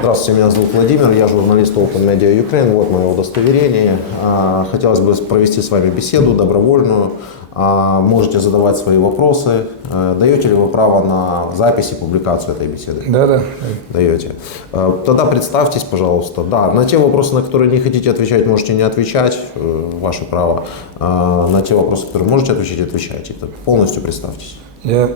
Здравствуйте, меня зовут Владимир, я журналист Open Media Ukraine, вот мое удостоверение. Хотелось бы провести с вами беседу добровольную. Можете задавать свои вопросы. Даете ли вы право на запись и публикацию этой беседы? Да. Даете. Тогда представьтесь, пожалуйста. Да, на те вопросы, на которые не хотите отвечать, можете не отвечать, ваше право. На те вопросы, которые можете отвечать, отвечайте. Полностью представьтесь. Я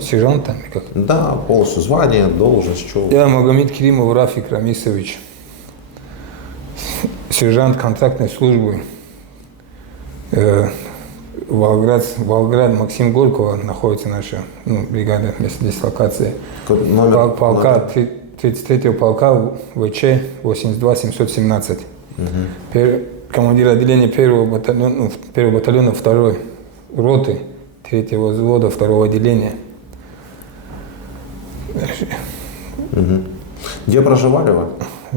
сержант там, как? Да, полностью звание, должность, что. Я Магомед Керимов Рафик Рамисович, сержант контактной службы. Волгоград, Максим Горького находится наша бригада, место дислокации. Полка 33-го полка ВЧ 82-717. Командир отделения первого батальона 2-й роты 3-го взвода 2-го отделения. Где проживали вы?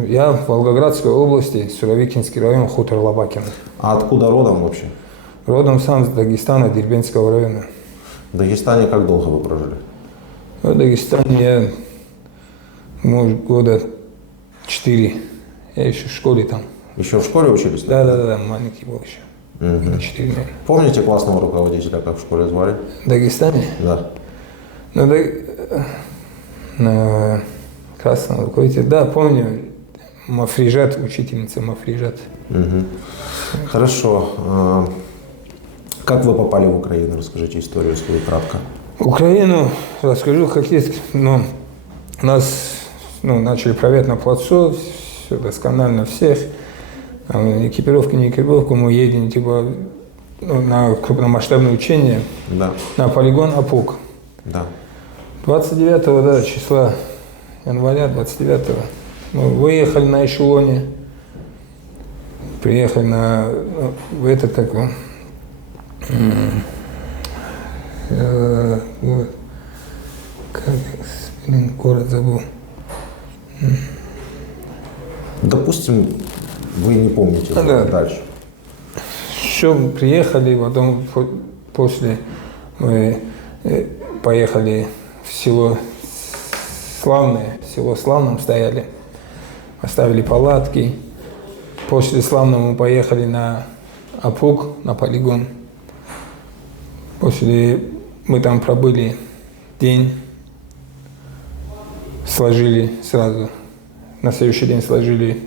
Я в Волгоградской области, Суровикинский район, хутор Лобакин. А откуда родом вообще? Родом сам с Дагестана, Дербентского района. В Дагестане как долго вы прожили? В Дагестане я, может, года 4. Я еще в школе там. Еще в школе учились? Да, маленький был еще. 4 лет. Помните классного руководителя, как в школе звали? В Дагестане? Да. На красном руководителе, да, помню. Мафрижат, учительница Мафрижат. Хорошо. Как вы попали в Украину? Расскажите историю свою кратко. Украину расскажу, как есть. Нас начали проверять на плацу, все досконально всех. Экипировка, не экипировка, мы едем на крупномасштабное учение, Да. на полигон Апук. Да. 29 числа января, 29-го, мы выехали на эшелоне, приехали в этот, город забыл. Допустим, вы не помните дальше. Все, приехали, потом после мы поехали в село Славное, в село Славном стояли, оставили палатки. После Славного мы поехали на Апук, на полигон. После мы там пробыли день, сложили сразу, на следующий день сложили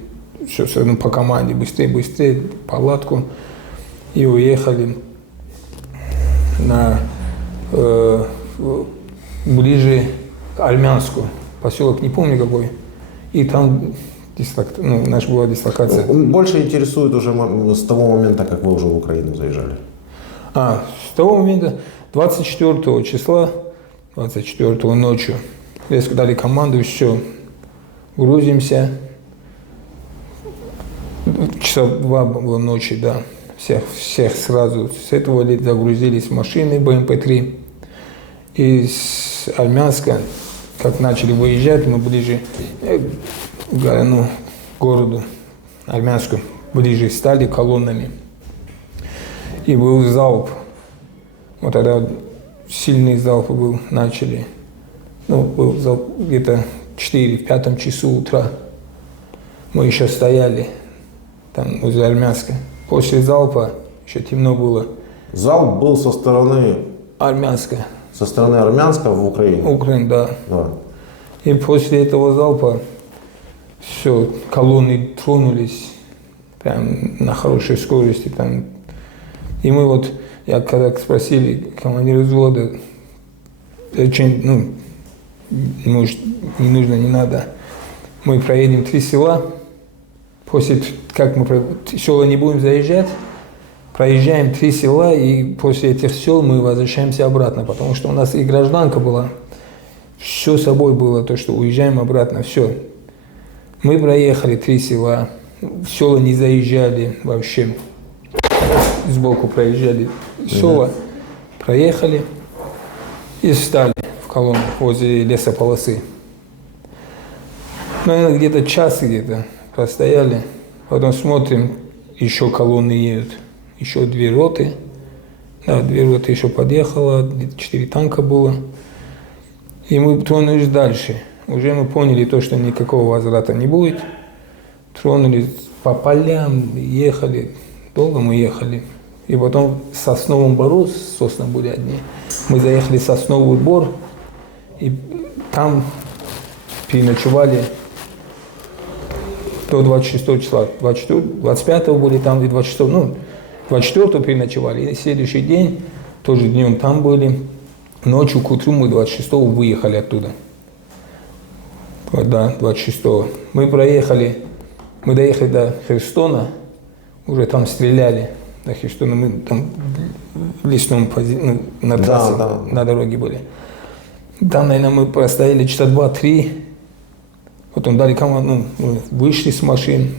все по команде, быстрее, палатку, и уехали ближе к Армянску, поселок не помню какой, и там наша была дислокация. Больше интересует уже с того момента, как вы уже в Украину заезжали. С того момента 24 числа, 24 ночью, резко дали команду, все, грузимся. Часа 2 было ночи, да. Всех сразу с этого загрузились в машины БМП-3. И с Армянска, как начали выезжать, мы ближе к городу Армянску, ближе стали колоннами. И был залп. Вот тогда сильный залп был, начали. Был залп где-то 4-5 часу утра. Мы еще стояли там возле Армянска. После залпа еще темно было. Залп был со стороны Армянска. Со стороны Армянска в Украину? Украина, да. Да. И после этого залпа все, колонны тронулись прям на хорошей скорости. Там. И мы когда спросили командира взвода, зачем, может, не нужно, не надо. Мы проедем 3 села. После, как мы села не будем заезжать, проезжаем 3 села, и после этих сел мы возвращаемся обратно, потому что у нас и гражданка была, все с собой было, то, что уезжаем обратно, все. Мы проехали 3 села, села не заезжали вообще, сбоку проезжали села, проехали и встали в колонну возле лесополосы. Наверное, где-то час простояли, потом смотрим, еще колонны едут, еще 2 роты. Да, 2 роты еще подъехало, 4 танка было. И мы тронулись дальше. уже мы поняли то, что никакого возврата не будет. Тронулись по полям, ехали, долго мы ехали. И потом в Сосновом Бору, сосны были одни, мы заехали в Сосновый Бор, и там переночевали до 26 числа. 25 были там, и 26, 24 переночевали. И следующий день, тоже днем там были. Ночью к утру мы 26 выехали оттуда. Да, 26. Мы доехали до Херсона, уже там стреляли. До Херсона мы там в лесном, на трассе, на дороге были. Там, наверное, мы простояли часа 2-3. Потом дали команду, мы вышли с машин.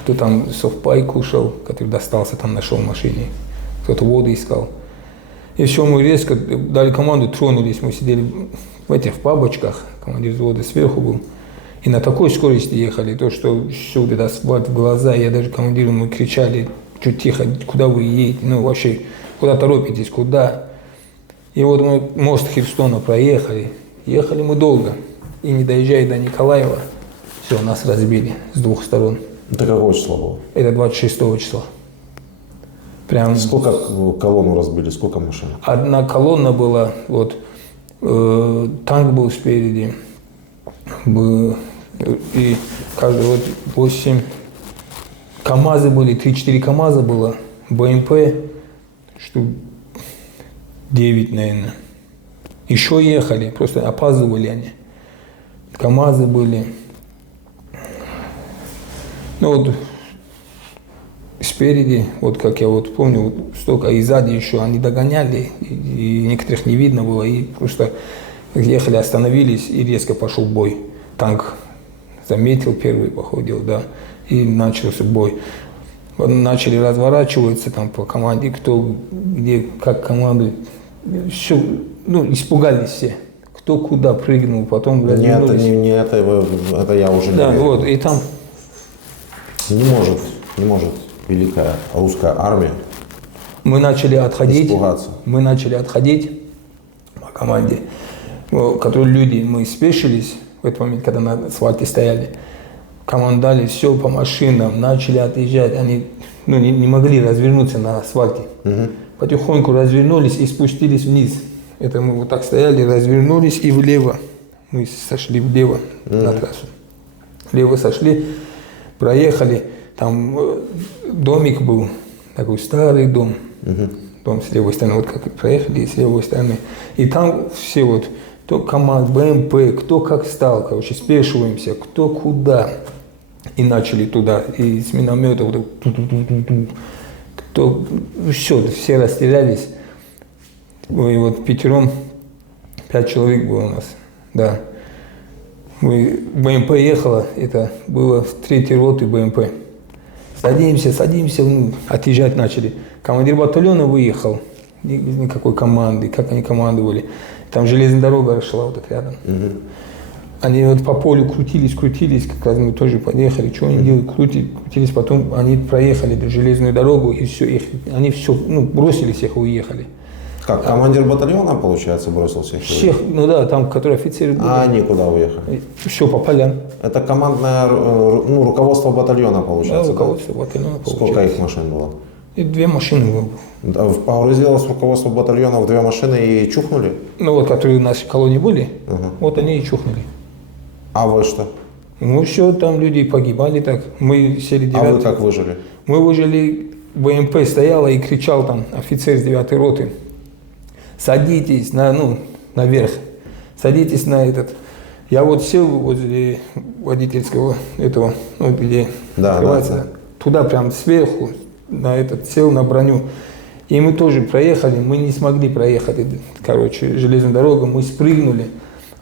Кто там совпай кушал, который достался, там нашел в машине. Кто-то воду искал. И все, мы резко дали команду, тронулись. Мы сидели в бабочках, командир взвода сверху был. И на такой скорости ехали, то, что все вот это асфальт в глаза. Я даже командиру, мы кричали, чуть тихо, куда вы едете, вообще, куда торопитесь, куда. И вот мы мост Херсона проехали. Ехали мы долго. И не доезжая до Николаева, все, нас разбили с двух сторон. Это какое число было? Это 26 числа. Прям. Сколько колонну разбили, сколько машин? Одна колонна была, танк был спереди, и каждый 8 КАМАЗы были, 3-4 КАМАЗа было, БМП, штук 9, наверное. Еще ехали, просто опаздывали они. КАМАЗы были. Спереди, как я помню, столько, и сзади еще они догоняли, и некоторых не видно было, и просто ехали, остановились, и резко пошел бой. Танк заметил первый, походил, да, и начался бой. Начали разворачиваться там по команде, кто где, как командует. Все, испугались все. Кто куда прыгнул, потом развернулись. Нет, это я уже не да, верю. И там. Не может великая русская армия мы начали отходить. испугаться. Мы начали отходить по команде. Которые люди, мы спешились в этот момент, когда на асфальте стояли. Команду дали, все по машинам, начали отъезжать. Они не могли развернуться на асфальте. Угу. Потихоньку развернулись и спустились вниз. Это мы вот так стояли, развернулись и влево. Мы сошли влево на трассу. Влево сошли, проехали. Там домик был, такой старый дом. Дом с левой стороны, как проехали, и с левой стороны. И там все кто КАМАЗ, БМП, кто как стал, спешиваемся, кто куда. И начали туда, и с минометов, кто, все расстрелялись. И пятером, 5 человек было у нас, да. БМП ехала, это было в 3-й роты БМП. Садимся, отъезжать начали. Командир батальона выехал, никакой команды, как они командовали. Там железная дорога шла так рядом. Они по полю крутились, как раз мы тоже подъехали, что они делали, крутились, потом они проехали железную дорогу, и все, они все, бросили всех и уехали. Как, командир батальона, получается, бросил всех? Всех, там, которые офицеры были. А они куда уехали? Все по полям. Это командное, руководство батальона, получается? Да, руководство батальона, получается. Сколько их машин было? И 2 машины было. Погрузилось руководство батальона в 2 машины и чухнули? Которые в нашей колонии были, они и чухнули. А вы что? Все, там люди погибали так. Мы сели 9. А вы как выжили? Мы выжили, БМП стояла и кричал там офицер с 9-й роты. Садитесь наверх, садитесь на этот. Я сел возле водительского этого, где открывается, туда прям сверху, сел на броню. И мы тоже проехали, мы не смогли проехать, железную дорогу, мы спрыгнули.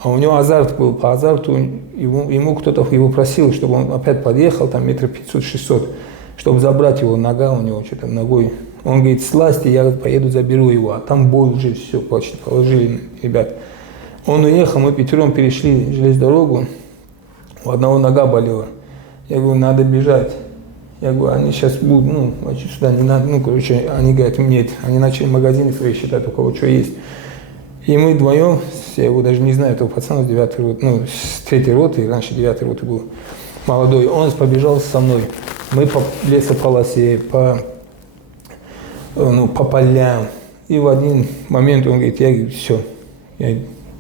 А у него азарт был, по азарту ему кто-то его просил, чтобы он опять подъехал, там 500-600 метров, чтобы забрать его, нога у него, что-то ногой. Он говорит, слазьте, я поеду, заберу его. А там бой уже, все, почти положили, ребят. Он уехал, мы 5 перешли железную дорогу, у одного нога болела. Я говорю, надо бежать. Я говорю, они сейчас будут, сюда не надо, они говорят, нет. Они начали магазины свои считать, у кого что есть. И мы вдвоем, я его даже не знаю, этого пацана с 9-й роты, ну, с 3-й роты, раньше 9-й роты был молодой, он побежал со мной. Мы по лесополосе, по полям. И в один момент он говорит, все, я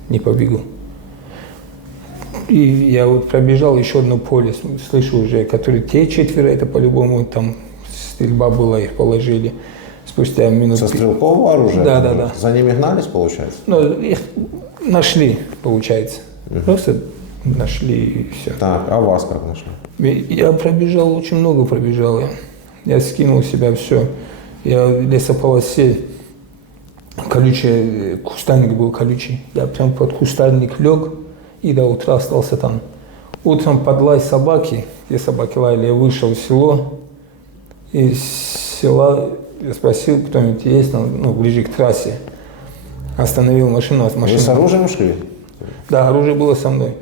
не побегу. И я вот пробежал еще одно поле, слышу уже, которые те 4, это по-любому там стрельба была, их положили. Спустя минут... Со стрелкового оружия? Да. За ними гнались, получается? Ну, их нашли, получается. Просто нашли и все. Так, а вас как нашли? Я пробежал, очень много пробежал. Я скинул себя все. Я в лесополосе, колючий, кустарник был колючий. Я прям под кустарник лег и до утра остался там. Утром под лай собаки, где собаки лаяли, я вышел в село. Из села я спросил, кто-нибудь есть, ну, ближе к трассе. Остановил машину. Вы с оружием шли? Да, оружие было со мной.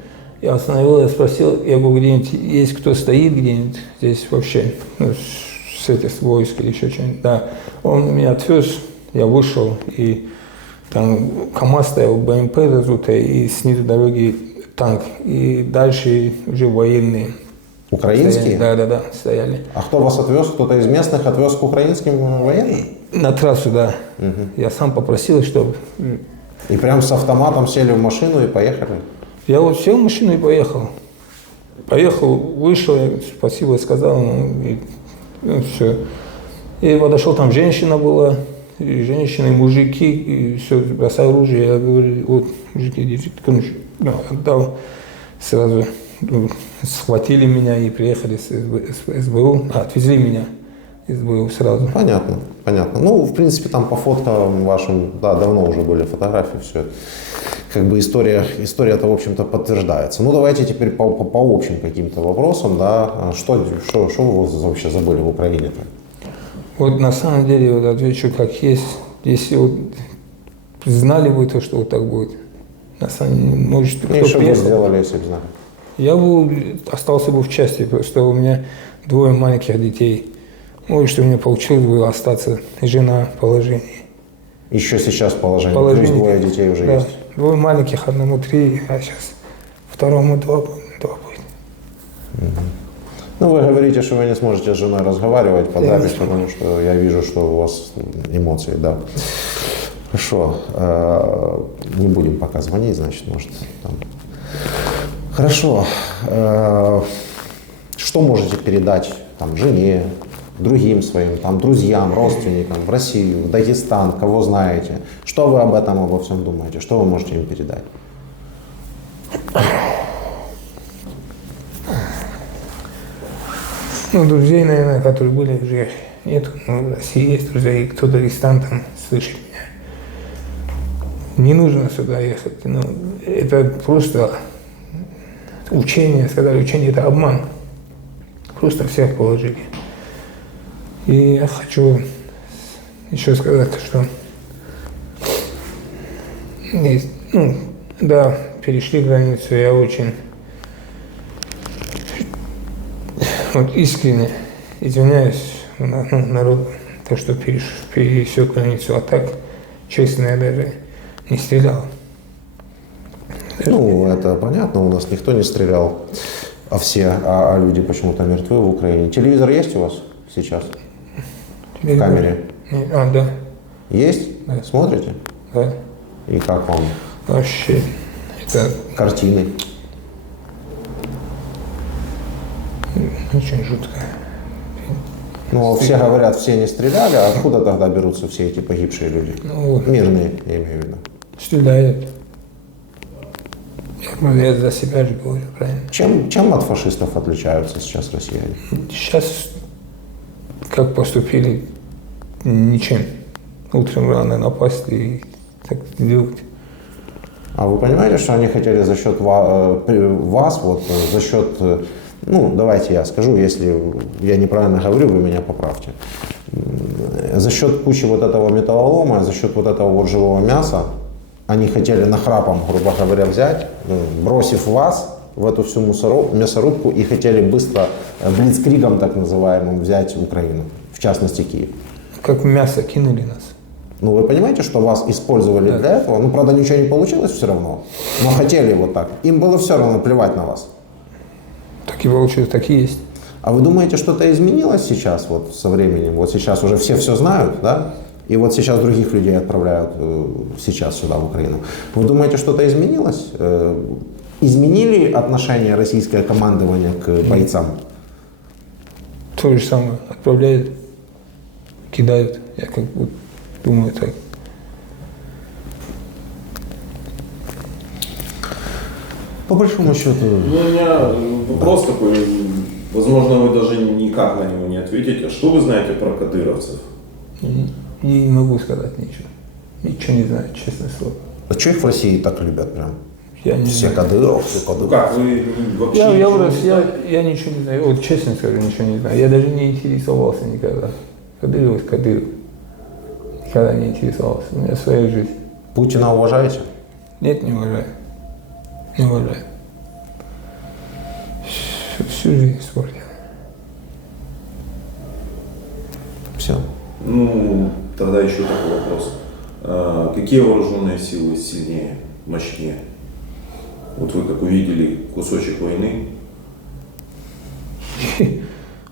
Я остановил, я спросил, я говорю, где-нибудь есть кто стоит где-нибудь здесь вообще, ну, с этих войск или еще что-нибудь. Да. Он меня отвез, я вышел, и там КамАЗ стоял, БМП разутая, и снизу дороги танк. И дальше уже военные. Украинские? Стояли. Да, стояли. А кто вас отвез? Кто-то из местных отвез к украинским военным? На трассу, да. Я сам попросил, чтобы... И прям с автоматом сели в машину и поехали? Я вот сел в машину и поехал. Поехал, вышел, я спасибо сказал, все. И подошел, там женщина была, и женщины, и мужики, и все, бросай оружие. Я говорю, вот, мужики, держите, отдал сразу. Схватили меня и приехали с СБУ, отвезли меня из СБУ сразу. Понятно. Ну, в принципе, там по фоткам вашим, да, давно уже были фотографии, все это. Как бы история-то, в общем-то, подтверждается. Ну, давайте теперь по общим каким-то вопросам, да. Что вы вообще забыли в Украине-то? Вот на самом деле, вот отвечу как есть. Если вот знали бы то, что вот так будет, на самом деле, может, кто что приехал, вы сделали, если бы знали? я бы остался бы в части, потому что у меня 2 маленьких детей. Может, у меня получилось бы остаться, жена в положении. Еще сейчас положение, плюс 2 детей уже да. есть? 2 маленьких, одному 3, а сейчас второму 2 будет. Ну, вы говорите, что вы не сможете с женой разговаривать по записи, потому что я вижу, что у вас эмоции, да. Хорошо. Не будем пока звонить, значит, может, там... Хорошо. Что можете передать там, жене, другим своим там, друзьям, родственникам в Россию, в Дагестан, кого знаете? Что вы об этом, обо всем думаете? Что вы можете им передать? Ну, друзей, наверное, которые были уже нет. Ну, в России есть друзья, и кто Дагестан там слышит меня. Не нужно сюда ехать. Ну, это просто учение, сказали, учение это обман. Просто всех положили. И я хочу еще сказать, что ну, да, перешли границу, я очень вот искренне извиняюсь народу, то, что пересек границу, а так, честно, я даже не стрелял. Ну, это понятно, у нас никто не стрелял, а люди почему-то мертвы в Украине. Телевизор есть у вас сейчас? В камере? Да. Есть? Да. Смотрите? Да. И как вам? Вообще, это Картины? очень жутко. Ну, все говорят, все не стреляли, а откуда тогда берутся все эти погибшие люди? Ну, Мирные, я имею в виду. стреляют. Я за себя же говорю, правильно? Чем от фашистов отличаются сейчас россияне? Сейчас, как поступили, ничем. Утром рано напасть и так делать. А вы понимаете, что они хотели за счет вас, вот за счет, ну, давайте я скажу, если я неправильно говорю, вы меня поправьте. За счет кучи вот этого металлолома, за счет вот этого вот живого мяса, они хотели нахрапом, грубо говоря, взять, бросив вас в эту всю мясорубку, и хотели быстро блицкригом, так называемым, взять Украину, в частности Киев. Как мясо кинули нас. Ну, вы понимаете, что вас использовали для этого? Ну, правда, ничего не получилось все равно, но хотели вот так. Им было все равно плевать на вас. Так и получилось, так и есть. А вы думаете, что-то изменилось сейчас, вот со временем? Вот сейчас уже все знают, да? И вот сейчас других людей отправляют сейчас сюда, в Украину. Вы думаете, что-то изменилось? Изменили отношение российское командование к бойцам? То же самое. Отправляют, кидают. Я как бы думаю так. По большому счету... Ну, у меня вопрос такой, возможно, вы даже никак на него не ответите. Что вы знаете про кадыровцев? Не могу сказать ничего. Ничего не знаю, честное слово. А что их в России так любят прям? Я не Все знаю. Кадыров, все Ну Кадыров. как, вы вообще Я ничего вырос, не знаете? я ничего не знаю. Вот честно скажу, ничего не знаю. Я даже не интересовался никогда. Кадыров, Кадыров. Никогда не интересовался. У меня своя жизнь. Путина уважаете? Нет, не уважаю. Не уважаю. Всю жизнь испортил. Все. Ну, тогда еще такой вопрос. Какие вооруженные силы сильнее, мощнее? Вот вы как увидели кусочек войны,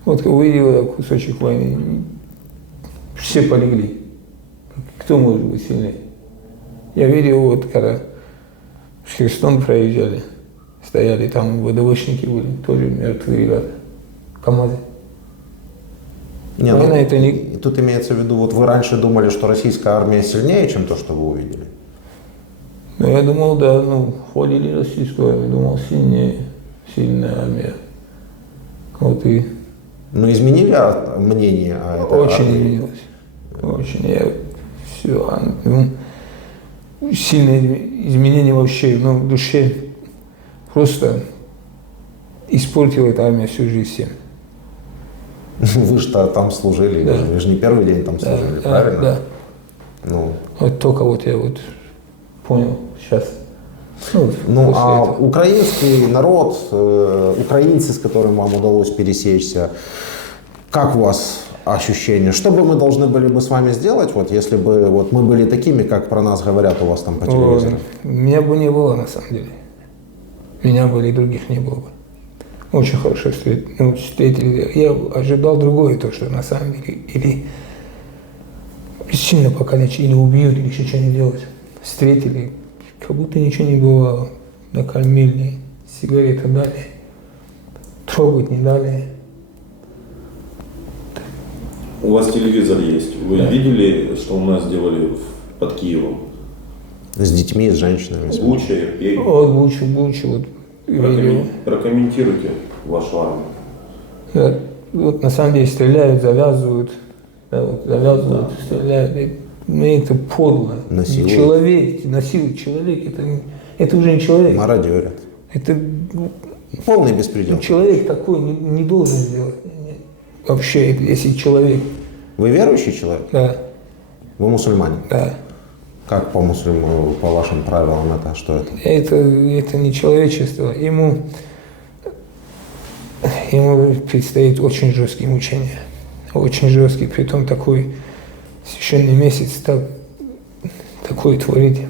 Вот увидел я кусочек войны, все полегли. Кто может быть сильнее? Я видел, вот когда с Херсон проезжали, стояли там, ВДВшники были, тоже мертвые ребята, КамАЗы. Не, Война ну, это не- и тут имеется в виду, вот вы раньше думали, что российская армия сильнее, чем то, что вы увидели? Ну, я думал, да, ну, хвалили российскую армию, думал, сильная армия. Вот и Но изменили мнение о этой очень армии? изменилось. Очень. Я все, сильное изменение вообще, ну, в душе просто испортила эта армия всю жизнь всем. Вы же там служили, Да. вы же не первый день там Да, служили, да, правильно? да. Ну, Вот только вот я вот понял сейчас. Ну, ну после а этого. украинский народ, украинцы, с которым вам удалось пересечься, как у вас ощущения? Что бы мы должны были бы с вами сделать, вот, если бы вот, мы были такими, как про нас говорят у вас там по телевизору? Меня бы не было, на самом деле. Меня бы и других не было бы. Очень хорошо встретили. Я ожидал другое, то, что на самом деле или сильно покалечат, или убьют, или еще что-нибудь делать. Встретили, как будто ничего не бывало. Накормили, сигареты дали, трогать не дали. у вас телевизор есть. Вы Да. видели, что у нас сделали под Киевом? С детьми, с женщинами? с- Буча, Ирпень. Вот Бучу, вот видео. Прокомментируйте вашу армию. Да, вот на самом деле стреляют, завязывают, да, вот завязывают, стреляют. Мне это подло. Насилуют. Человек, насилует человек, это уже не человек. Мародерят. Это Полный беспредел. человек такой не должен сделать. Вообще, если человек, Вы верующий человек? да, Вы мусульманин? да, Как по мусульманам, по вашим правилам это, что это? это не человечество. Ему предстоит очень жесткие мучения. Очень жесткий, притом такой священный месяц такое творить.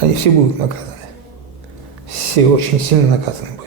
Они все будут наказаны. Все очень сильно наказаны будут.